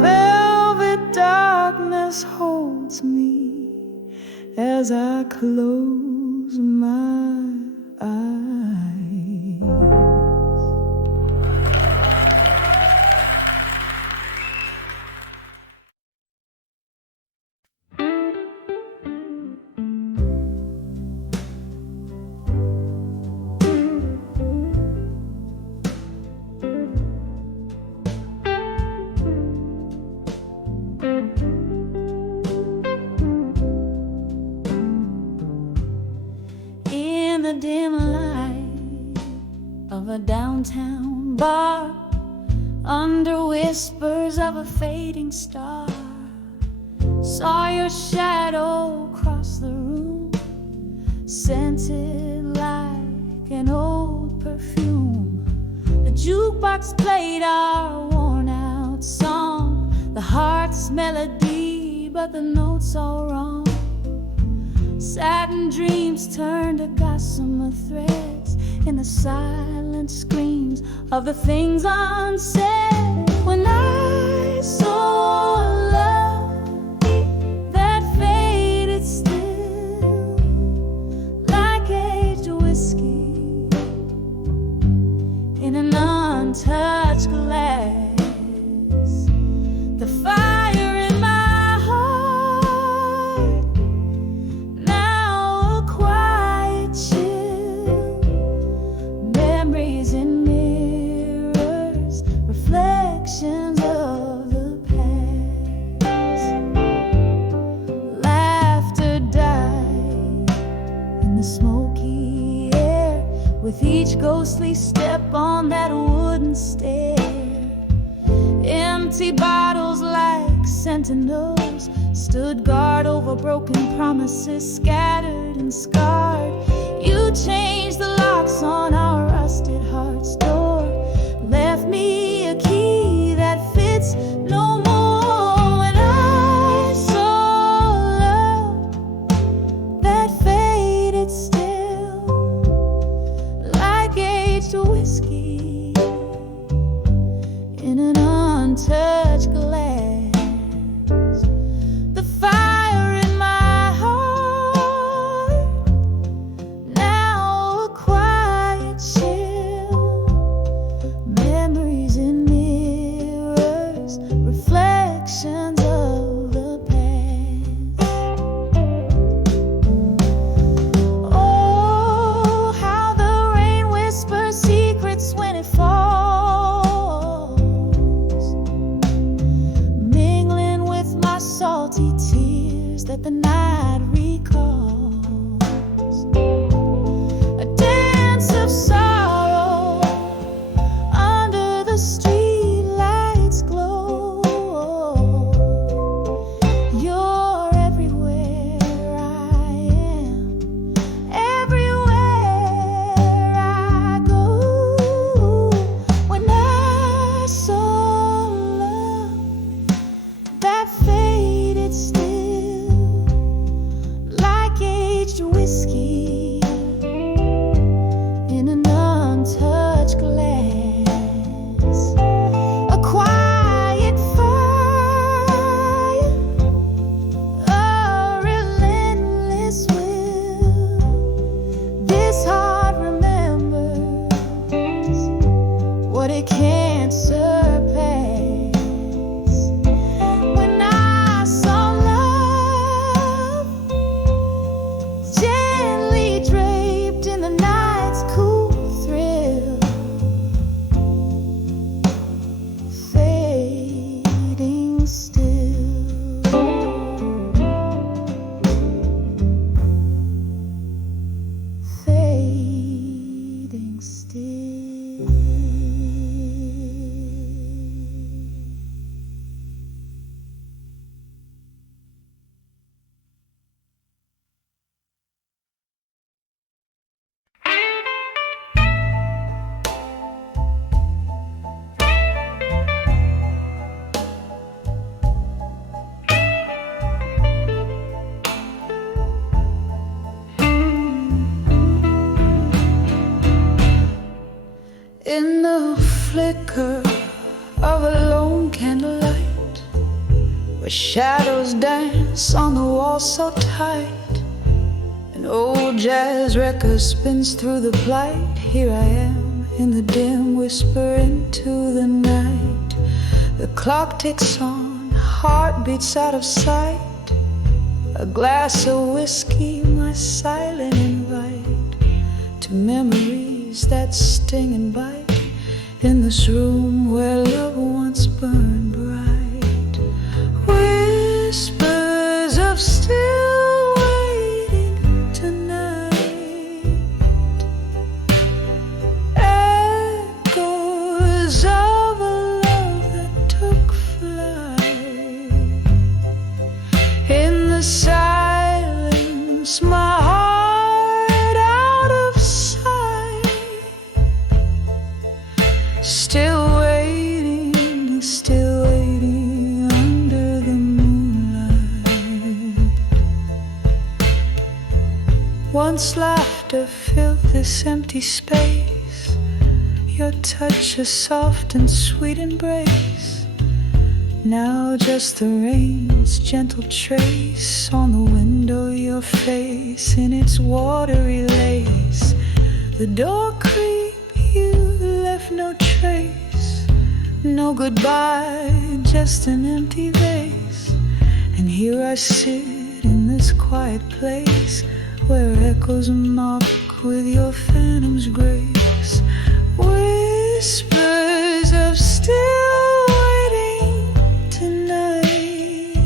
Velvet darkness holds me as I close my eyes. In the dim light of a downtown bar, under whispers of a fading star, saw your shadow cross the room, scented like an old perfume. The jukebox played our worn out song, the heart's melody, but the notes all wrong. Satin dreams turned to gossamer threads in the silent screams of the things unsaid. When I saw love that faded still, like aged whiskey in an untouched glass, the fire in my heart, now a quiet chill, memories in mirrors, reflections of the past. Laughter died in the smoky air with each ghostly step on that wooden stair. Empty bottles like sentinels stood guard over broken promises, scattered and scarred. You changed the locks on our rusted heart's door, left me a key that fits no more. When I saw love that faded still, like aged whiskey in an untouched glass, the fire in my heart, now a quiet chill, memories in mirrors, reflections of the past. Oh, how the rain whispers secrets when it falls, mingling with my salty tears that the night recalls. A dance of sorrow under the streetlight's glow. You're everywhere I am, everywhere I go. When I saw love that faded still, like aged whiskey in an untouched glass, a quiet fire, a relentless will. This heart remembers what it can't surpass. When I saw love gently where shadows dance on the wall so tight. An old jazz record spins through the blight. Here I am in the dim whisper into the night. The clock ticks on, heart beats out of sight. A glass of whiskey, my silent invite to memories that sting and bite. In this room where love once burned bright, whispers of still waiting tonight, echoes of a love that took flight. In the silence, my heart out of sight, still waiting under the moonlight. Once laughter filled this empty space, your touch a soft and sweet embrace. Now just the rain's gentle trace on the window, your face in its watery lace. The door creak, you left no trace, no goodbye, just an empty vase. And here I sit in this quiet place where echoes mock with your phantom's grace. Whispers of still waiting tonight,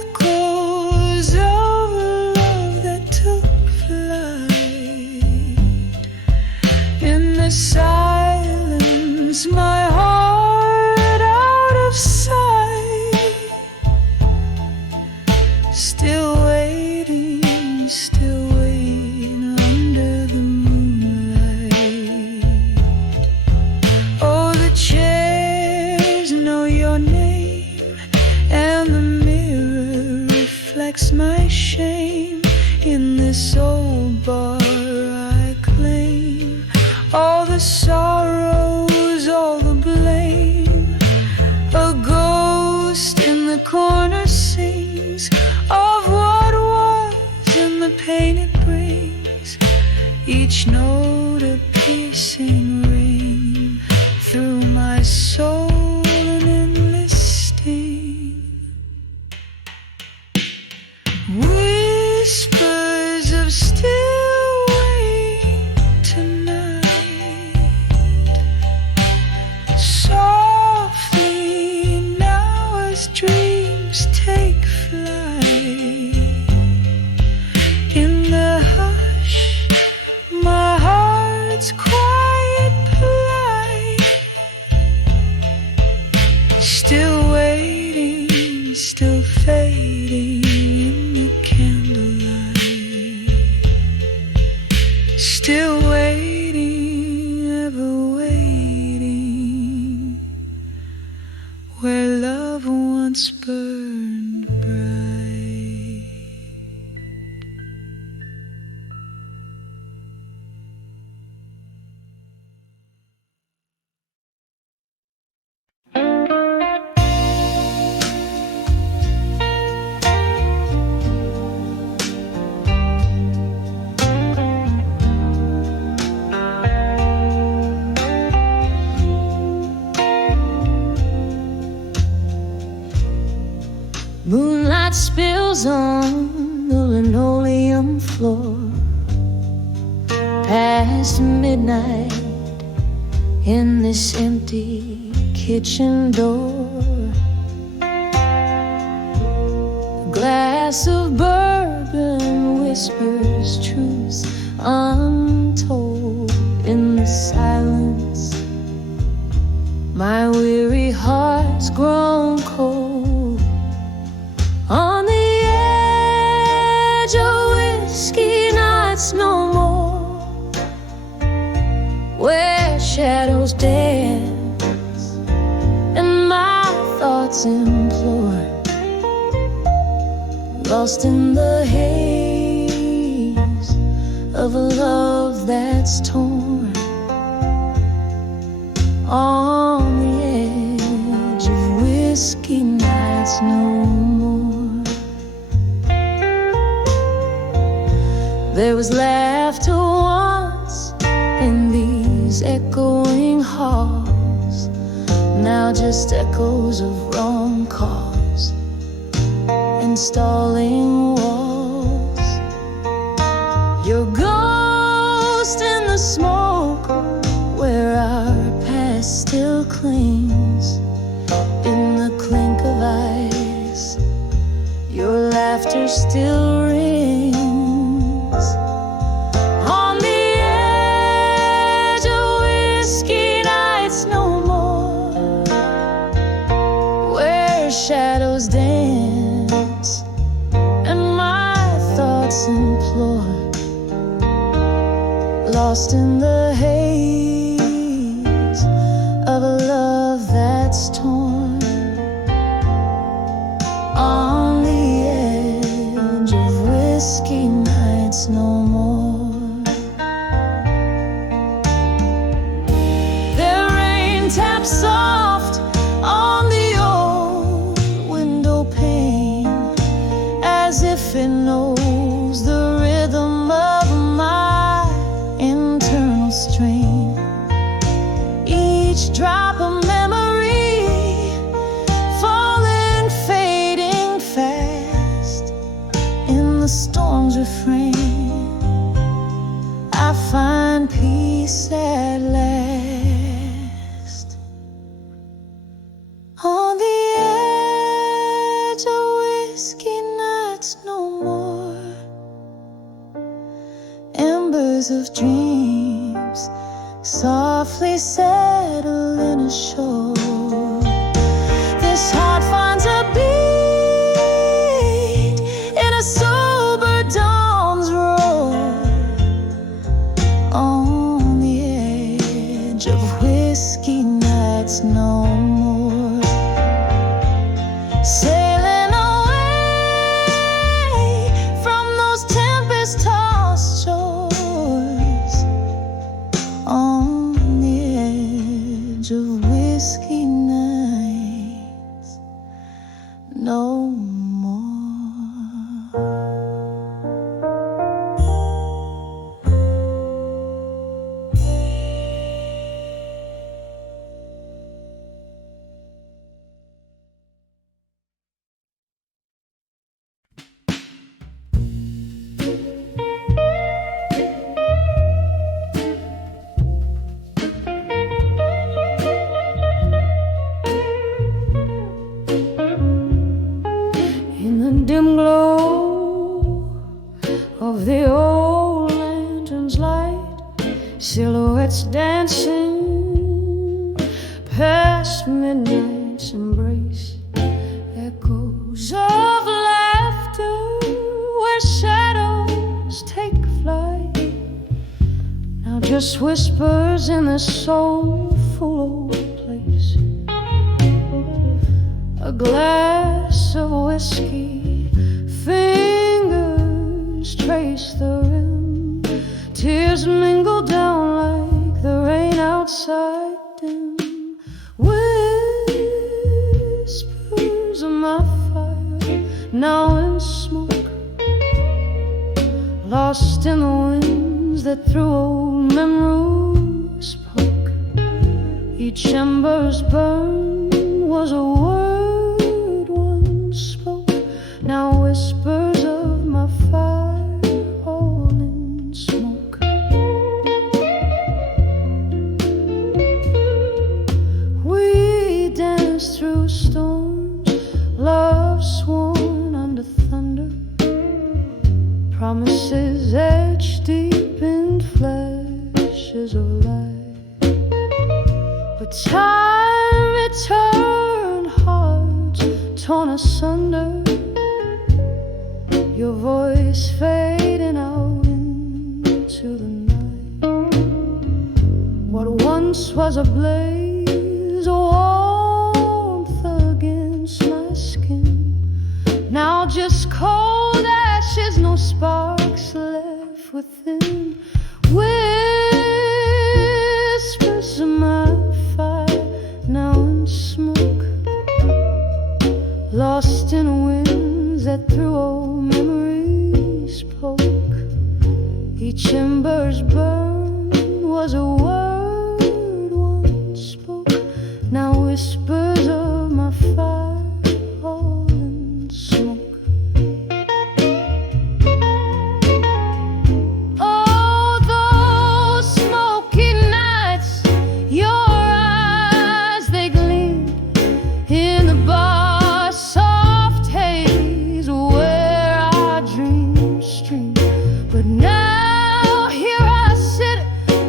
echoes of a love that took flight. In the silence, my heart out of sight, still waiting under the moonlight. Oh, the chairs know your name, and the mirror reflects my shame. In this old bar I claim all the sorrows, all the blame. A ghost in the corner sings of what was and the pain it brings. Each note a piercing ring through my soul, an endless sting. Whispers of still waiting tonight, softly now as dreams take flight. In the hush, my heart's quiet plight, still waiting, still fading in the candlelight, still waiting, ever waiting, where love once burned bright. Moonlight spills on the linoleum floor past midnight in this empty kitchen door. A glass of bourbon whispers truths untold in the silence. My weary heart's grown cold on the edge of whiskey nights no more, where shadows dance and my thoughts implore, lost in the haze of a love that's torn on the edge nights no more. There was laughter once in these echoing halls, now just echoes of wrong calls and stalling walls. Your ghost in the smoke where our past still clings, in the clink of ice your laughter still rings. On the edge of whiskey nights no more, where shadows dance and my thoughts implore, lost in the haze of a love that's torn. On the edge of whiskey nights no more. Their rain taps soft on the old window pane, as if it knows the rhythm of my internal strain. Each drop of memory falling, fading fast in the storm's refrain. I find peace at last. On the edge of whiskey nights no more, embers of dreams softly settling ashore. This heart finds a beat in a sober dawn's roar. On the edge of whiskey nights no more, sailing away from those tempest-tossed shores. On the edge of whiskey nights no more. In the dim glow of the old lantern's light, silhouettes dancing past midnight's embrace, echoes of laughter where shadows take flight, now just whispers in this soulful old place. A glass of whiskey, fingers trace the rim, tears mingle down like the rain outside dim. Whispers of my fire, now in smoke, lost in the winds that through old memories spoke. Each ember's burn was a word once spoke, now whispers of my fire all in smoke. We danced through storms, love sworn under thunder, promises etched deep in flashes of light. But time returned, hearts torn asunder, your voice fading out into the night. What once was a blaze, a warmth against my skin, now just cold ashes, no sparks left within. Whispers of my fire, now in smoke, lost Each ember's burn was a word once spoke. Now whispers of my fire all in smoke. Oh, those smoky nights, your eyes they gleamed in the bar's soft haze where our dreams streamed. But now here I sit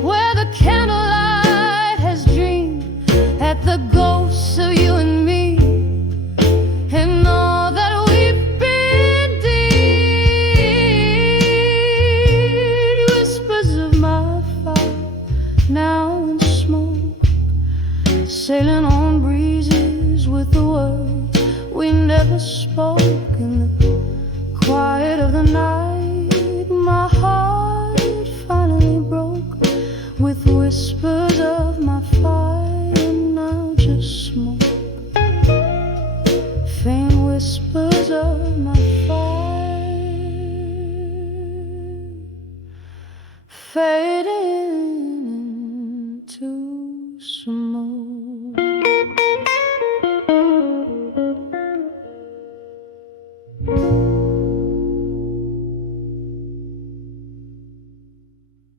where the candlelight has dreamed at the ghosts of you and me, and all that we've been deed. Whispers of my fire now in smoke, sailing on breezes with the words we never spoke. In the quiet of the night, my heart finally broke with whispers of my fire, now just smoke. Faint whispers of my fire, faint